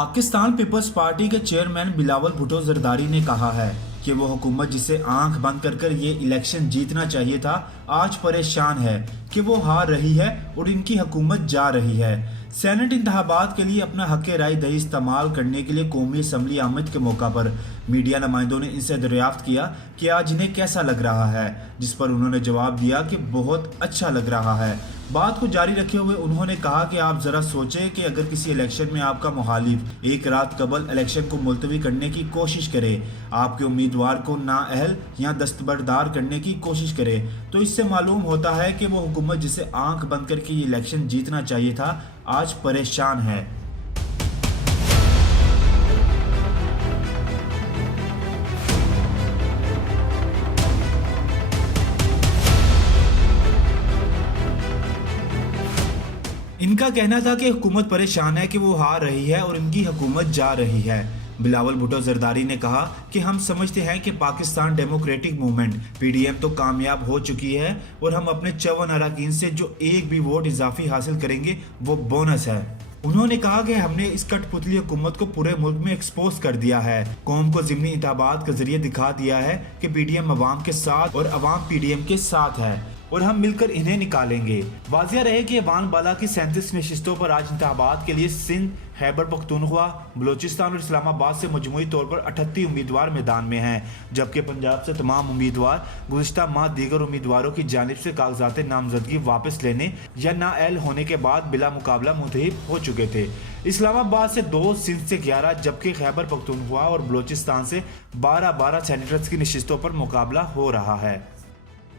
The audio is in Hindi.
पाकिस्तान पीपल्स पार्टी के चेयरमैन बिलावल भुट्टो जरदारी ने कहा है कि वो हुकूमत जिसे आंख बंद कर ये इलेक्शन जीतना चाहिए था आज परेशान है कि वो हार रही है और इनकी हुकूमत जा रही है। सेनेट इंतखाबात के लिए अपना हक राय दही इस्तेमाल करने के लिए कौमी असम्बली आमद के मौका पर मीडिया नुमाइंदों ने इनसे दरियाफ्त किया कि आज इन्हें कैसा लग रहा है, जिस पर उन्होंने जवाब दिया कि बहुत अच्छा लग रहा है। बात को जारी रखे हुए उन्होंने कहा कि आप जरा सोचें कि अगर किसी इलेक्शन में आपका मुखालिफ एक रात कबल इलेक्शन को मुलतवी करने की कोशिश करे, आपके उम्मीदवार को नाअहल या दस्तबरदार करने की कोशिश करे, तो इससे मालूम होता है कि वो हुकूमत जिसे आंख बंद करके ये इलेक्शन जीतना चाहिए था आज परेशान है। इनका कहना था कि हुकूमत परेशान है कि वो हार रही है और इनकी हुकूमत जा रही है। बिलावल भुट्टो जरदारी ने कहा कि हम समझते हैं कि पाकिस्तान डेमोक्रेटिक मूवमेंट पीडीएम तो कामयाब हो चुकी है और हम अपने 54 अरकान से जो एक भी वोट इजाफी हासिल करेंगे वो बोनस है। उन्होंने कहा कि हमने इस कठपुतली हुकूमत को पूरे मुल्क में एक्सपोज कर दिया है, कौम को ज़िमनी इंतखाबात के जरिए दिखा दिया है कि पीडीएम अवाम के साथ और अवाम पीडीएम के साथ है और हम मिलकर इन्हें निकालेंगे। वाजिया रहे कि वान बाला की 37 नशिस्तों पर आज इंतखाबात के लिए सिंध, खैबर पख्तूनख्वा, बलोचिस्तान और इस्लामाबाद से मजमूई तौर पर 38 उम्मीदवार मैदान में हैं, जबकि पंजाब से तमाम उम्मीदवार गुज़िश्ता माह दीगर उम्मीदवारों की जानिब से कागजात नामजदगी वापस लेने या नाअहल होने के बाद बिला मुकाबला मुंतहिब हो चुके थे। इस्लामाबाद से 2, सिंध से 11, जबकि खैबर पख्तूनख्वा और बलोचिस्तान से 12 सेनेटर्स की नशिस्तों पर मुकाबला हो रहा है।